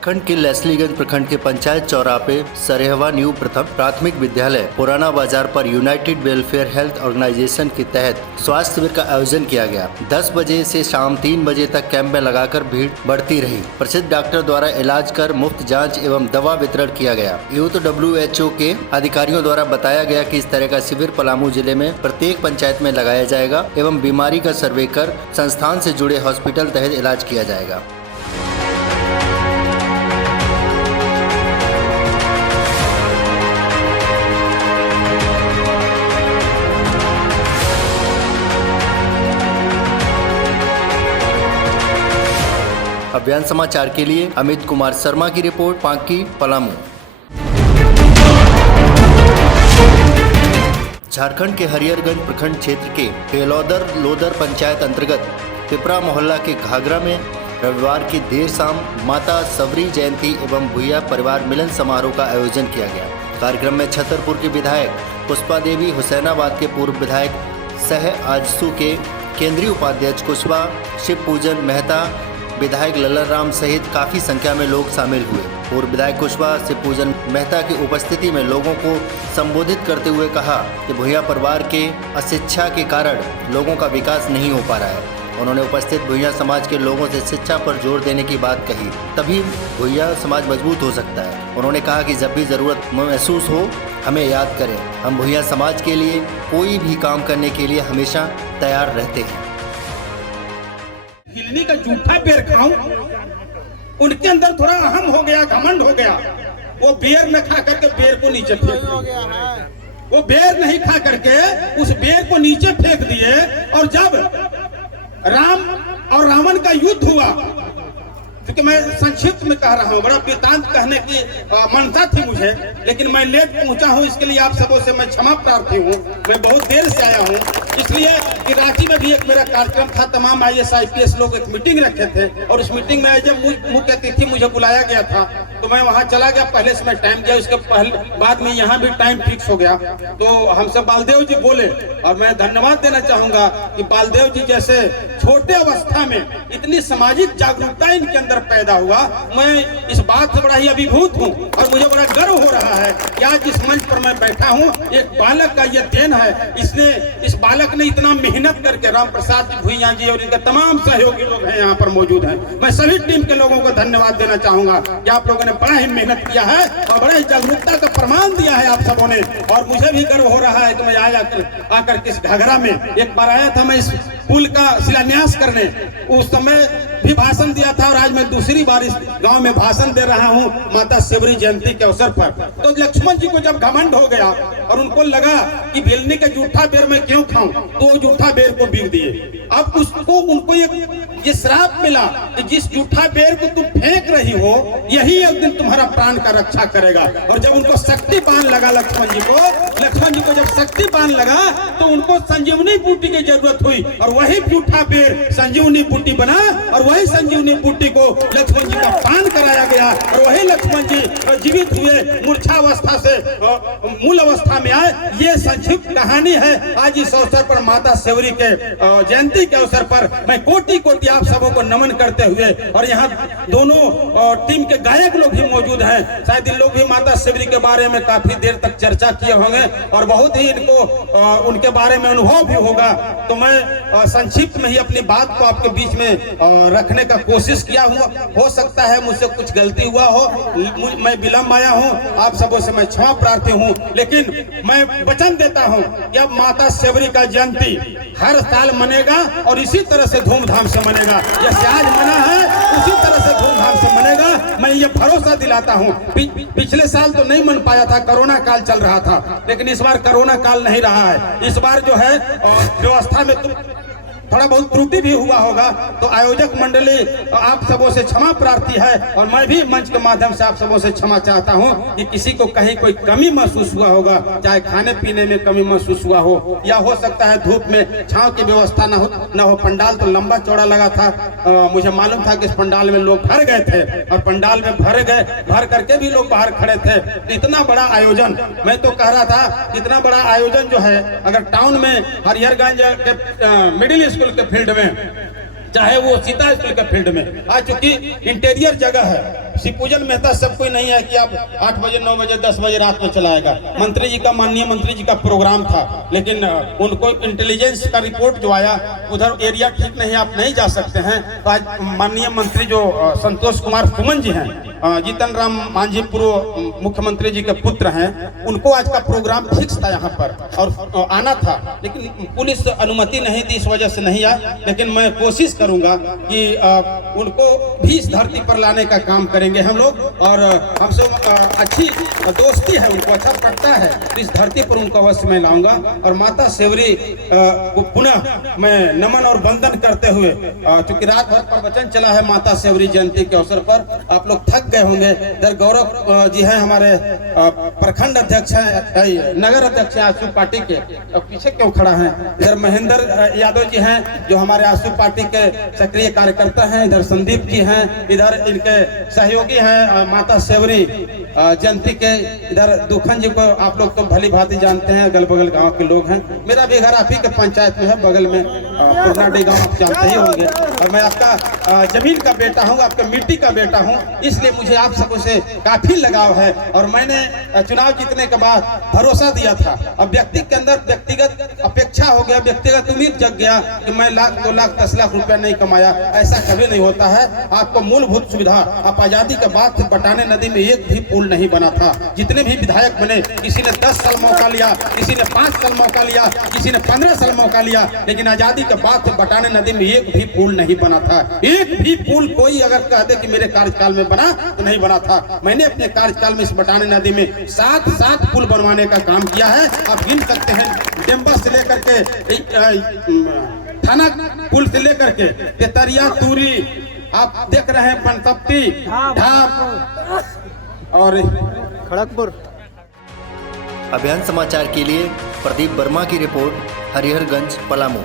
झारखंड के लेस्लीगंज प्रखंड के पंचायत चौराहे सरेहवा न्यू प्रथम प्राथमिक विद्यालय पुराना बाजार पर यूनाइटेड वेलफेयर हेल्थ ऑर्गेनाइजेशन के तहत स्वास्थ्य शिविर का आयोजन किया गया। 10 बजे से शाम 3 बजे तक कैंप में लगाकर भीड़ बढ़ती रही। प्रसिद्ध डॉक्टर द्वारा इलाज कर मुफ्त जांच एवं दवा वितरण किया गया। यूथ WHO के अधिकारियों द्वारा बताया गया कि इस तरह का शिविर पलामू जिले में प्रत्येक पंचायत में लगाया जाएगा एवं बीमारी का सर्वे कर संस्थान से जुड़े हॉस्पिटल तहत इलाज किया जाएगा। अभियान समाचार के लिए अमित कुमार शर्मा की रिपोर्ट, पांकी, पलामू। झारखंड के हरिहरगंज प्रखंड क्षेत्र के पेलौदर लोदर पंचायत अंतर्गत पिपरा मोहल्ला के घाघरा में रविवार की देर शाम माता सबरी जयंती एवं भुइया परिवार मिलन समारोह का आयोजन किया गया। कार्यक्रम में छतरपुर के विधायक पुष्पा देवी, हुसैनाबाद के पूर्व विधायक सह आजसू के केंद्रीय उपाध्यक्ष कुशवा, शिव पूजन मेहता, विधायक लल्लन राम सहित काफी संख्या में लोग शामिल हुए। पूर्व विधायक कुशवा शिव पूजन मेहता की उपस्थिति में लोगों को संबोधित करते हुए कहा कि भुइया परिवार के अशिक्षा के कारण लोगों का विकास नहीं हो पा रहा है। उन्होंने उपस्थित भुइया समाज के लोगों से शिक्षा पर जोर देने की बात कही, तभी भुइया समाज मजबूत हो सकता है। उन्होंने कहा कि जब भी जरूरत महसूस हो हमें याद करें। हम भुइया समाज के लिए कोई भी काम करने के लिए हमेशा तैयार रहते हैं। हिलनी का जूठा बेर खाऊं, उनके अंदर थोड़ा अहम हो गया, घमंड हो गया। वो बेर न खा करके बेर को नीचे फेंक दिए। वो बेर नहीं खा करके उस बेर को नीचे फेंक दिए। और जब राम और रावण का युद्ध हुआ, क्योंकि मैं संक्षिप्त में कह रहा हूँ, बड़ा वृतांत कहने की मनसा थी मुझे, लेकिन मैं लेट पहुंचा हूँ, इसके लिए आप सबों से मैं क्षमा प्रार्थी हूँ। मैं बहुत देर से आया हूँ, इसलिए कि रांची में भी एक मेरा कार्यक्रम था। तमाम IAS IPS लोग एक मीटिंग रखे थे और उस मीटिंग में जब मुख्य अतिथि मुझे बुलाया गया था तो मैं वहां चला गया। पहले से मैं टाइम दिया, उसके बाद में यहाँ भी टाइम फिक्स हो गया। तो हमसे बालदेव जी बोले और मैं धन्यवाद देना चाहूंगा कि बालदेव जी जैसे छोटे अवस्था में इतनी सामाजिक जागरूकता इनके अंदर पैदा हुआ। मैं इस बात से बड़ा ही अभिभूत हूँ और मुझे बड़ा गर्व हो रहा है कि आज जिस मंच पर मैं बैठा हूँ एक बालक का यह देन है। इस बालक ने इतना मेहनत करके, राम प्रसाद जी, भुइया जी और इनके तमाम सहयोगी लोग हैं यहाँ पर मौजूद हैं। मैं सभी टीम के लोगों को धन्यवाद देना चाहूंगा कि आप लोगों ने बड़ा ही मेहनत किया है और बड़ा ही जागरूकता का प्रमाण दिया है आप सबों ने। और मुझे भी गर्व हो रहा है कि मैं आकर के इस घाघरा में एक बार आया था, मैं इस पुल का शिलान्यास करने, उस समय भी भाषण दिया था और आज मैं दूसरी बार इस गांव में भाषण दे रहा हूं माता सबरी जयंती के अवसर पर। तो लक्ष्मण जी को जब घमंड हो गया और उनको लगा कि भिलनी के जूठा बेर मैं क्यों खाऊं, तो वो जूठा बेर को बिक दिए। अब उनको ये श्राप मिला कि जिस जूठा बेर को तुम फेंक रही हो यही एक दिन तुम्हारा प्राण का रक्षा करेगा। और जब उनको शक्ति बाण लगा लक्ष्मण जी को जब शक्ति बाण लगा तो उनको संजीवनी बूटी की जरूरत हुई और वही जूठा बेर संजीवनी बूटी बना और वही संजीवनी बूटी को लक्ष्मण जी का पान कराया गया और वही लक्ष्मण जी जीवित हुए, मूर्छावस्था से मूल अवस्था में आए। ये संक्षिप्त कहानी है। आज इस अवसर पर माता सबरी के जयंती के अवसर पर मैं कोटि कोटि आप सबों को नमन करते हुए, और यहाँ दोनों टीम के गायक लोग भी मौजूद हैं, शायद इन लोग भी माता सबरी के बारे में काफी देर तक चर्चा किए होंगे और बहुत ही इनको उनके बारे में अनुभव भी होगा। तो मैं संक्षिप्त में ही अपनी बात को आपके बीच में रखने का कोशिश किया हुआ। हो सकता है मुझसे कुछ गलती हुआ हो, मैं विलंब आया हूं, आप सबों से मैं क्षमा प्रार्थी हूं, लेकिन मैं वचन देता हूं कि अब माता सबरी का जयंती हर साल मनेगा और इसी तरह से धूमधाम से मनेगा। जैसे आज मना है उसी तरह से धूमधाम से मनेगा। मैं ये भरोसा दिलाता हूं। पिछले साल तो नहीं मन पाया था, कोरोना काल चल रहा था, लेकिन इस बार कोरोना काल नहीं रहा है। इस बार जो है व्यवस्था में थोड़ा बहुत त्रुटि भी हुआ होगा, तो आयोजक मंडली आप सबों से क्षमा प्रार्थी है और मैं भी मंच के माध्यम से आप सबों से क्षमा चाहता हूं कि किसी को कहीं कोई कमी महसूस हुआ होगा, चाहे खाने पीने में कमी महसूस हुआ हो या हो सकता है धूप में छांव की व्यवस्था न हो। पंडाल तो लंबा चौड़ा लगा था, मुझे मालूम था कि इस पंडाल में लोग भर गए थे और पंडाल में भर करके भी लोग बाहर खड़े थे। इतना बड़ा आयोजन, मैं तो कह रहा था इतना बड़ा आयोजन जो है अगर टाउन में हरिहरगंज के मिडिल स्कूल के फील्ड में, चाहे वो सीता स्कूल के फील्ड में, आज चूंकि इंटीरियर जगह है, शिवपूजन मेहता सब कोई नहीं है कि आप 8 बजे 9 बजे 10 बजे रात में चलाएगा। मंत्री जी का, माननीय मंत्री जी का प्रोग्राम था, लेकिन उनको इंटेलिजेंस का रिपोर्ट जो आया उधर एरिया ठीक नहीं, आप नहीं जा सकते हैं। तो आज माननीय मंत्री जो संतोष कुमार सुमन जी हैं, जीतन राम मांझी पूर्व मुख्यमंत्री जी के पुत्र हैं, उनको आज का प्रोग्राम फिक्स था यहाँ पर और आना था, लेकिन पुलिस अनुमति नहीं दी, इस वजह से नहीं आया। लेकिन मैं कोशिश करूंगा कि उनको भी इस धरती पर लाने का काम करेंगे हम लोग, और हमसे अच्छी दोस्ती है, उनको अच्छा पड़ता है, इस धरती पर उनको अवश्य मैं लाऊंगा। और माता सेवरी को पुनः मैं नमन और वंदन करते हुए, चूंकि रात भर प्रवचन चला है माता सेवरी जयंती के अवसर पर, आप लोग थक गए होंगे। इधर गौरव जी हैं हमारे प्रखंड अध्यक्ष हैं, नगर अध्यक्ष हैं आसू पार्टी के, पीछे क्यों खड़ा है। इधर महेंद्र यादव जी हैं जो हमारे आसू पार्टी के सक्रिय कार्यकर्ता हैं। इधर संदीप जी हैं, इधर इनके सहयोगी हैं माता सेवरी जयंती के। इधर दुखन जी को आप लोग तो भली भांति जानते हैं, अगल बगल गांव के लोग हैं। मेरा भी घर आप ही के पंचायत में है, बगल में पुरनाडी गांव, आप जानते ही होंगे। और मैं आपका जमीन का बेटा हूं, आपका मिट्टी का बेटा हूं, इसलिए मुझे आप सबों से काफी लगाव है। और मैंने चुनाव जीतने के बाद भरोसा दिया था, अब व्यक्ति के अंदर व्यक्तिगत अपेक्षा हो गया, व्यक्तिगत उम्मीद जग गया कि मैं 1 2 लाख 10 लाख रुपया नहीं कमाया, ऐसा कभी नहीं होता है। आपको मूलभूत सुविधा, आप आजादी के बाद से बटाने नदी में एक भी पुल नहीं बना था। जितने भी विधायक बने, किसी ने 10 साल मौका लिया, किसी ने 5 साल मौका लिया, किसी ने 15 साल मौका लिया, लेकिन आजादी के बाद से बटाने नदी में एक भी पुल नहीं बना था। एक भी पुल कोई अगर कह दे कि मेरे कार्यकाल में बना, तो नहीं बना था। मैंने अपने कार्यकाल में इस बटाने नदी में 7 पुल बनवाने का काम किया है। आप गिन सकते हैं, डेम्बा से लेकर के थाना पुल से लेकर के तेतरिया, तूरी, आप देख रहे हैं बनतप्ती, ढाब और खड़गपुर। अभियान समाचार के लिए प्रदीप वर्मा की रिपोर्ट, हरिहरगंज, पलामू।